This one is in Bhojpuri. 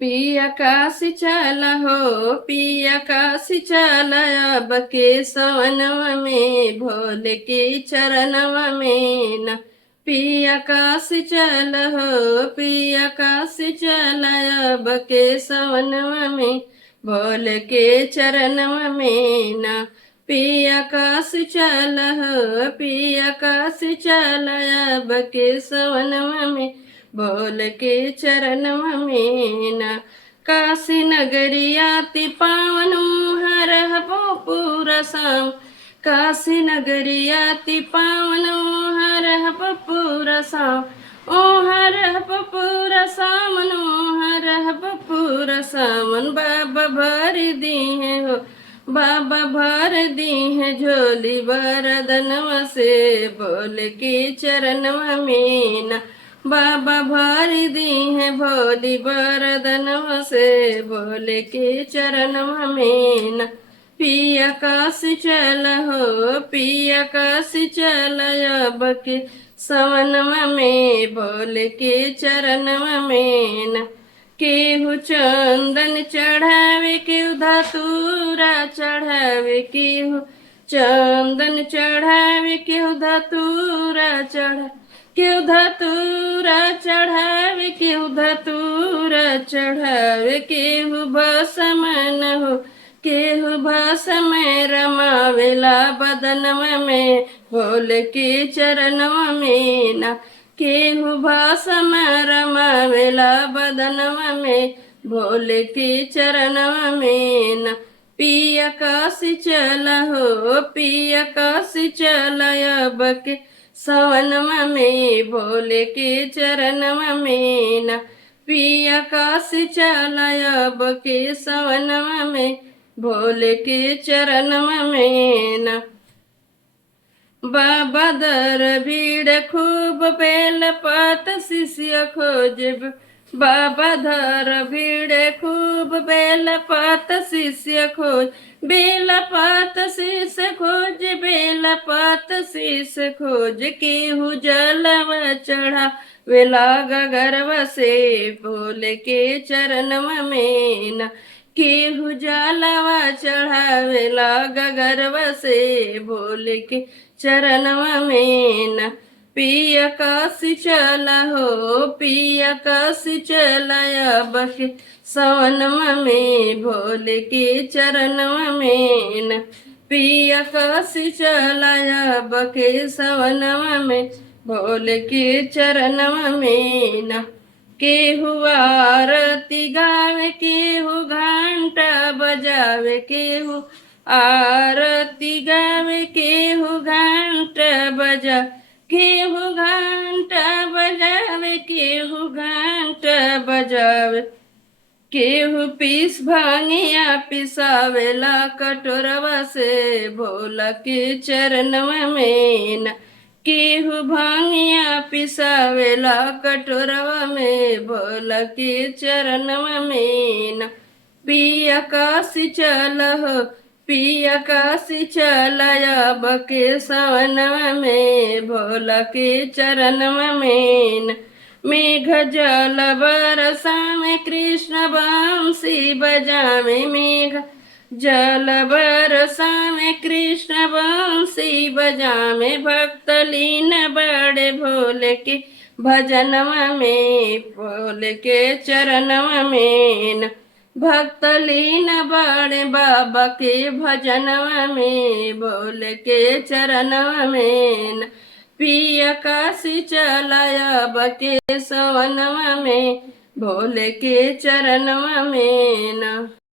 पिया काशी चला हो, पिया काशी चला अब के सवनवा में भोले के चरणवा में न। पिया काशी चला हो, पिया काशी चला अब के सवनवा में भोले के चरणवा में न। पिया काशी चला हो, पिया काशी चला अब के सवनवा में बोल के चरणवा में न। काशी नगरियाति पावन हर हो पूरा शाम। काशी नगरियाति पावन हर हो पूरा शाम। ओ हर हो पूरा सामन, ओ हर हो पूरा सामन। बाबा भर दी है हो, बाबा भर दी है झोली बरदनवा से बोल के चरणवा में न। बाबा भर दी है भोली बरदनवा से बोले के चरणवा में न। पिया काशी चल हो, पिया काशी चल अब के सवनवा में बोले के चरणवा में न। केहू चंदन चढ़ावे, केहू धतूरा चढ़ावे, केहू चंदन चढ़ावे, केहू धतूरा चढ़ा, केहू धतूरा चढ़ावे, केहू धतूरा चढ़ावे। केहू भस्मन हो, केहू भस्म रमावेला बदनवा में भोले के चरणवा में न। केहू भस्म रमावेला बदनवा में भोले के चरणवा में न। पिया काशी चला हो, पिया काशी चला अब के सवनवा में भोले के चरणवा में न। पिया काशी चला अब के सवनवा में भोले के चरणवा में न। बाबा दर भीड़ खूब बेल पात शिष्य खोजब। बाबा धर भीड़ खूब बेल पात शिष्य खोज, बेल पात शिष्य खोज, बेल पात शिष्य खोज। केहू जलवा चढ़ा वेला गगरवा से भोले के चरणवा में न। केहू जलवा चढ़ावेला गगरवा से भोले के चरणवा में न। पिया काशी चला हो, पिया काशी चला अब के सवनवा में भोले के चरणवा में न। पिया काशी चला अब के सवनवा में भोले के चरणवा में न। केहू आरती गावे, केहू घंटा बजावे, केहू आरती गावे, केहू घंटा बजा, केहू घंटा बजावे, केहू घंटा बजावे। केहू पीस भांगिया पिसावेला कटोरवा से भोला के चरणवा में न। केहू भांगिया पिसावेला कटोरवा में भोला के चरणवा में न। पिया काशी चल हो, पिया काशी चला अब के सवनवा में भोला के चरणवा में न। मेघ जल बरसा में कृष्ण बंसी बजावे, मेघ जल बरसा में कृष्ण बंसी बजावे। भक्त लीन बड़े भोले के भजनवा में भोले के चरणवा में न। भक्त लीन बड़े बाबा के भजनवा में भोले के चरणवा में न। पिया काशी चला अब के सवनवा में भोले के चरणवा में न।